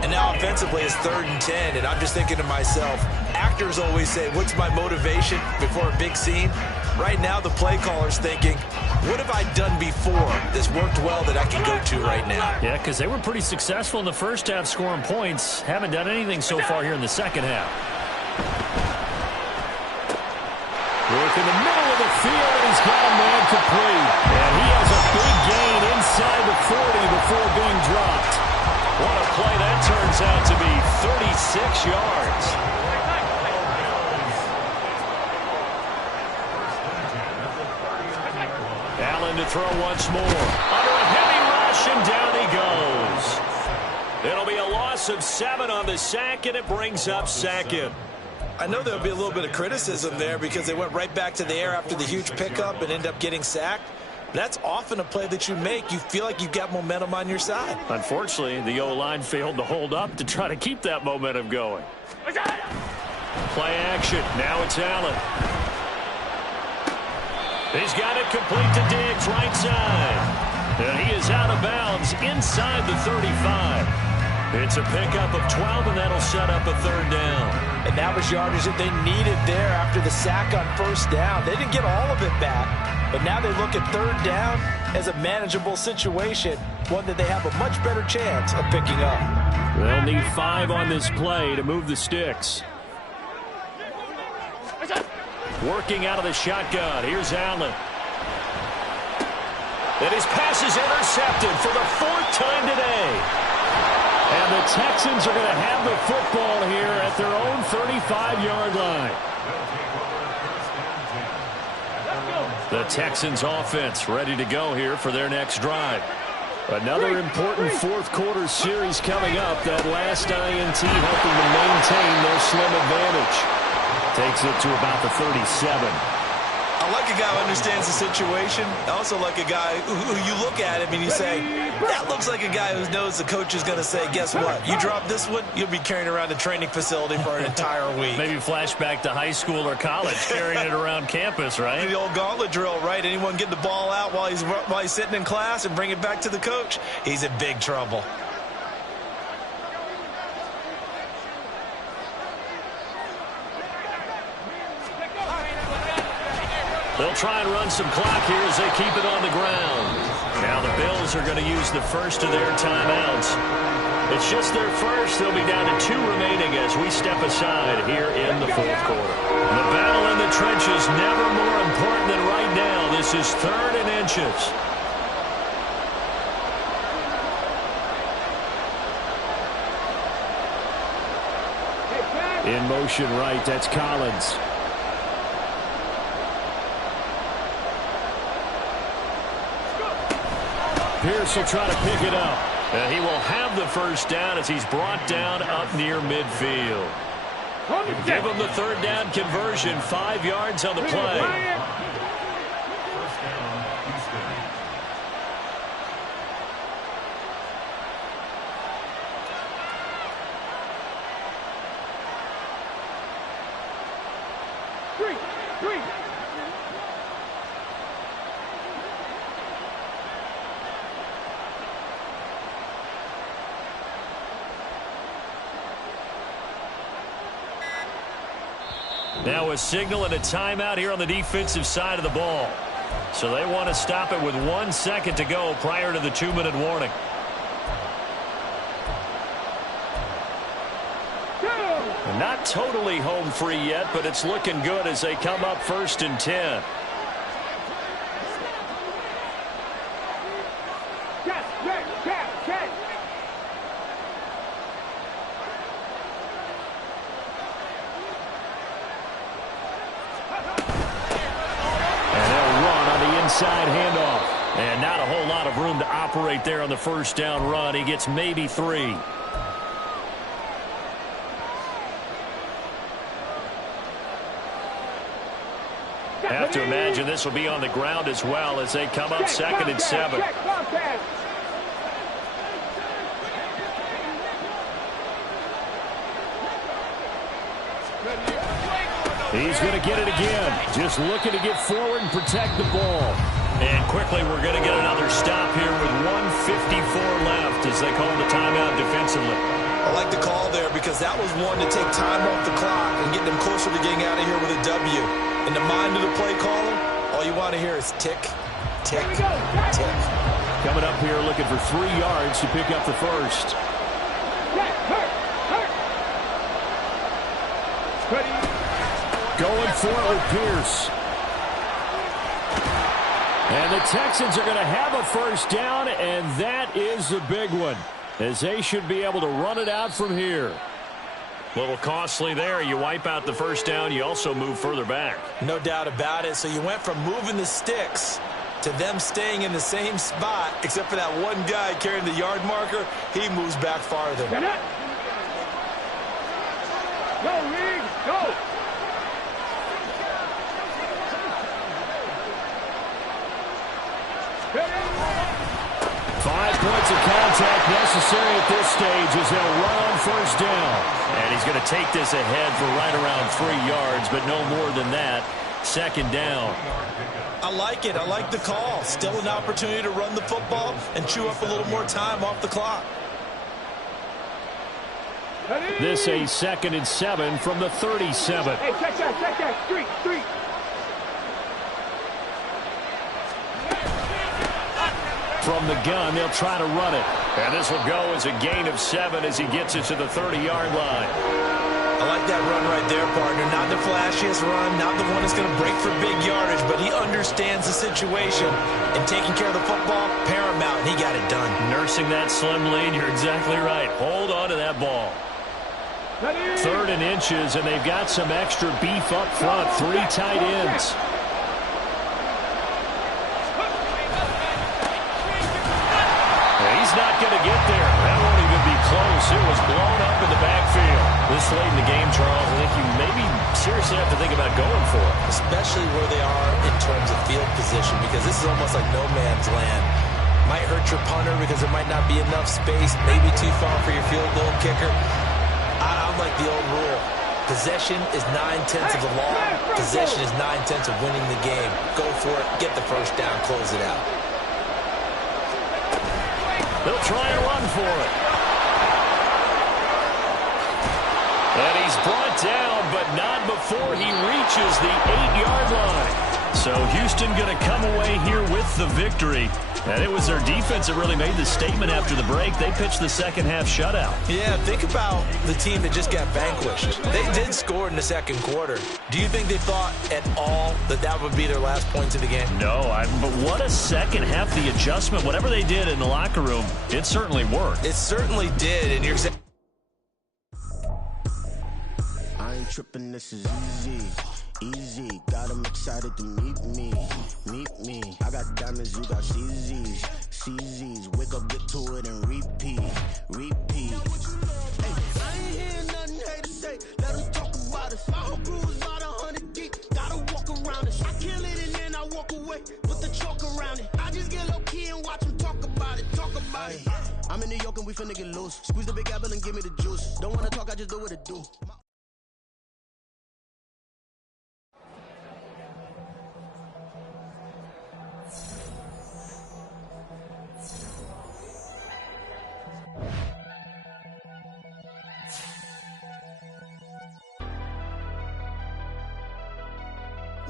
And now offensively it's 3rd and 10, and I'm just thinking to myself, actors always say, what's my motivation before a big scene? Right now the play caller's thinking, what have I done before that's worked well that I can go to right now? Yeah, because they were pretty successful in the first half scoring points. Haven't done anything so far here in the second half. Work in the middle of the field, and he's got a man complete. And he has a big gain inside the 40 before being dropped. What a play that turns out to be, 36 yards. Allen to throw once more. Under a heavy rush, and down he goes. It'll be a loss of 7 on the sack, and it brings up 2nd. I know there'll be a little bit of criticism there because they went right back to the air after the huge pickup and end up getting sacked. That's often a play that you make. You feel like you've got momentum on your side. Unfortunately, the O-line failed to hold up to try to keep that momentum going. Play action. Now it's Allen. He's got it complete to Diggs, right side. And he is out of bounds inside the 35. It's a pickup of 12, and that'll set up a 3rd down. And that was yardage that they needed there after the sack on 1st down. They didn't get all of it back, but now they look at 3rd down as a manageable situation, one that they have a much better chance of picking up. They'll need 5 on this play to move the sticks. Working out of the shotgun. Here's Allen. And his pass is intercepted for the 4th time today. And the Texans are going to have the football here at their own 35-yard line. The Texans offense ready to go here for their next drive. Another important 4th quarter series coming up. That last INT helping to maintain their slim advantage. Takes it to about the 37. I like a guy who understands the situation. I also like a guy who you look at him and you say, that looks like a guy who knows the coach is going to say, guess what? You drop this one, you'll be carrying around the training facility for an entire week. Maybe flashback to high school or college, carrying it around campus, right? The old gauntlet drill, right? Anyone get the ball out while he's sitting in class and bring it back to the coach, he's in big trouble. They'll try and run some clock here as they keep it on the ground. Now the Bills are going to use the first of their timeouts. It's just their first. They'll be down to 2 remaining as we step aside here in the 4th quarter. The battle in the trenches never more important than right now. This is 3rd and inches. In motion right, that's Collins. Pierce will try to pick it up. And he will have the 1st down as he's brought down up near midfield. Give him the 3rd down conversion. 5 yards on the play. Now a signal and a timeout here on the defensive side of the ball. So they want to stop it with 1 second to go prior to the 2-minute warning. Not totally home free yet, but it's looking good as they come up 1st and 10. Inside handoff. And not a whole lot of room to operate there on the 1st down run. He gets maybe 3. Have to imagine this will be on the ground as well as they come up 2nd and 7. He's going to get it again. Just looking to get forward and protect the ball. And quickly, we're going to get another stop here with 1:54 left as they call the timeout defensively. I like the call there because that was one to take time off the clock and get them closer to getting out of here with a W. In the mind of the play caller, all you want to hear is tick, tick, tick. Coming up here looking for 3 yards to pick up the first. Going for it with Pierce. And the Texans are going to have a first down, and that is a big one, as they should be able to run it out from here. A little costly there. You wipe out the first down. You also move further back. No doubt about it. So you went from moving the sticks to them staying in the same spot, except for that one guy carrying the yard marker. He moves back farther. Go, Reed, go! 5 points of contact necessary at this stage as they'll run on first down. And he's going to take this ahead for right around 3 yards, but no more than that. Second down. I like it. I like the call. Still an opportunity to run the football and chew up a little more time off the clock. This a 2nd and 7 from the 37. Hey, check that. Street. From the gun, they'll try to run it. And this will go as a gain of 7 as he gets it to the 30-yard line. I like that run right there, partner. Not the flashiest run, not the one that's going to break for big yardage, but he understands the situation. And taking care of the football, paramount, and he got it done. Nursing that slim lead, you're exactly right. Hold on to that ball. 3rd and inches, and they've got some extra beef up front. 3 tight ends. He's not going to get there. That won't even be close. It was blown up in the backfield. This late in the game, Charles, I think you maybe seriously have to think about going for it. Especially where they are in terms of field position, because this is almost like no man's land. Might hurt your punter because there might not be enough space, maybe too far for your field goal kicker. I'm like the old rule. Possession is 9/10 of the law. Possession is 9/10 of winning the game. Go for it. Get the first down. Close it out. They'll try and run for it. And he's brought down, but not before he reaches the 8-yard line. So Houston going to come away here with the victory. And it was their defense that really made the statement after the break. They pitched the second-half shutout. Yeah, think about the team that just got vanquished. They did score in the second quarter. Do you think they thought at all that that would be their last points of the game? No, but what a second half, the adjustment, whatever they did in the locker room, it certainly worked. It certainly did, and you're saying I ain't tripping, this is easy, got them excited to meet me, I got diamonds, you got CZs, wake up, get to it, and repeat, hey, I ain't hearing nothing hate to say, let them talk about us, my whole crew is about 100 deep, gotta walk around it, I kill it and then I walk away, put the chalk around it, I just get low key and watch them talk about it, I'm in New York and we finna get loose, squeeze the big apple and give me the juice, don't wanna talk, I just do what it do.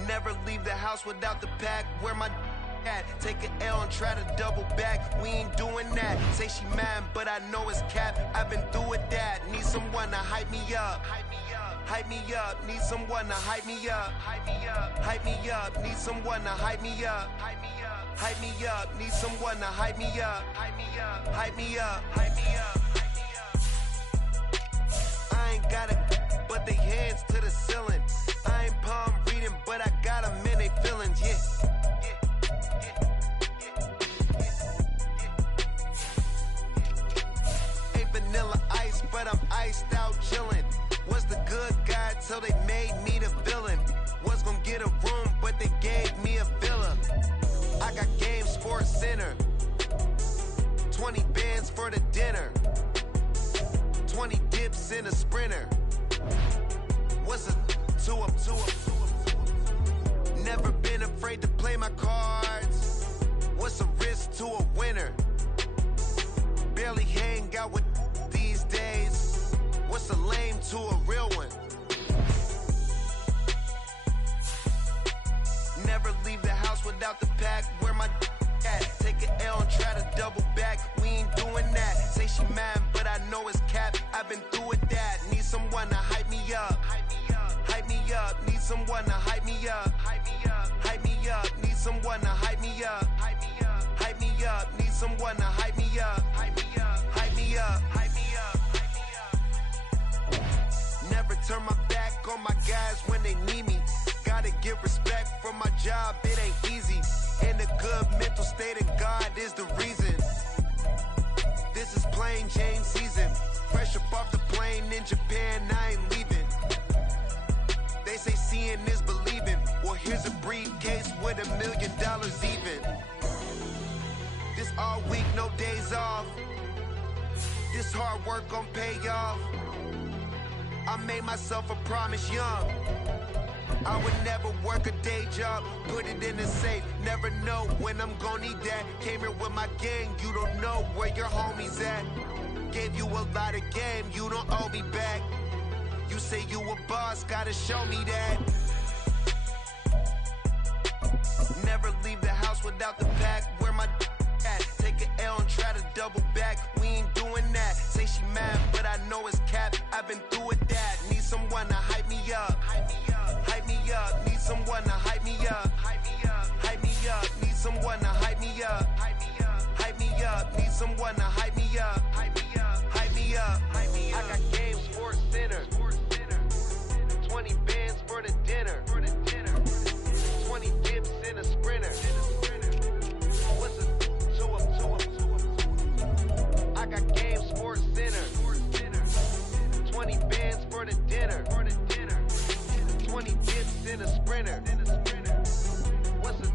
Never leave the house without the pack. Where my at? Take an L and try to double back. We ain't doing that. Say she mad, but I know it's cap. I've been through with that. Need someone to hype me up. Hype me up. Need someone to hype me up. Hype me up. Need someone to hype me up. Hype me up. Need someone to hype me up. Hype me up. I ain't got it, but they hands to the ceiling. I ain't palm reading, but I got them in they feelings, yeah. Ain't vanilla ice, but I'm iced out chillin'. Was the good guy till they made me the villain. Was gonna get a room, but they gave me a villa. I got game Sports Center. 20 bands for the dinner. 20 dips in a sprinter. What's a two up? Never been afraid to play my cards. What's a risk to a winner? Barely hang out with these days. What's a lame to a real one? Never leave the house without the pack. Where my at? Take an L and try to double back. We ain't doing that. Say she mad, but I know it's cap. I've been through with that. Need someone to hype me up. Hype me up. Need someone to hype me up. Hype me up. Need someone to hype me up. Hype me up. Need someone to hype me up. Hype me up. Never turn my back on my guys when they need me. Gotta give respect for my job, it ain't easy. In a good mental state, and God is the reason. This is plain Jane season. Fresh up off the plane in Japan, I ain't leaving. They say seeing is believing. Well, here's a briefcase with $1 million even. This all week, no days off. This hard work gon' pay off. I made myself a promise young. I would never work a day job, put it in a safe. Never know when I'm gonna need that. Came here with my gang, you don't know where your homies at. Gave you a lot of game, you don't owe me back. You say you a boss, gotta show me that. Never leave the house without the pack. Where my at? Take an L and try to double back. We ain't doing that. Say she mad, but I know it's cap. I've been through with that. Need someone to hype me up. Hype me up. Need someone to hype me up. Hype me up. Need someone to hype me up. Hype me up. Need someone to hype me up. Hype me up. I got game, Sports Center. 20 bands for the dinner. 20 dips in a sprinter. What's a I got game, Sports Center. 20 bands for the dinner. 20 dips in a sprinter. What's a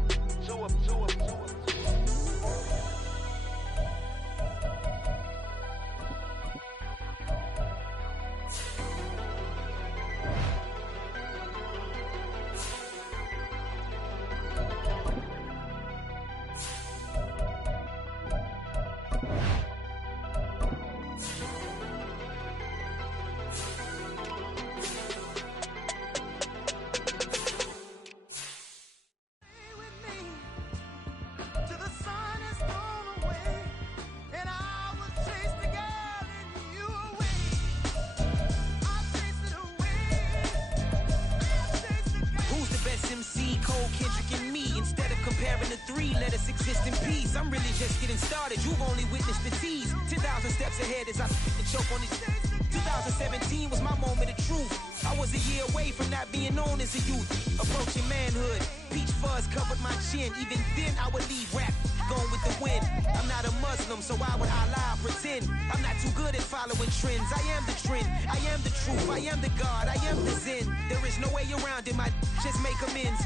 exist in peace. I'm really just getting started. You've only witnessed the tease. 10,000 steps ahead as I spit and choke on these. 2017 was my moment of truth. I was a year away from not being known as a youth. Approaching manhood. Peach fuzz covered my chin. Even then I would leave rap going with the wind. I'm not a Muslim, so why would I lie or pretend? I'm not too good at following trends. I am the trend. I am the truth. I am the God. I am the Zen. There is no way around it. My just make amends.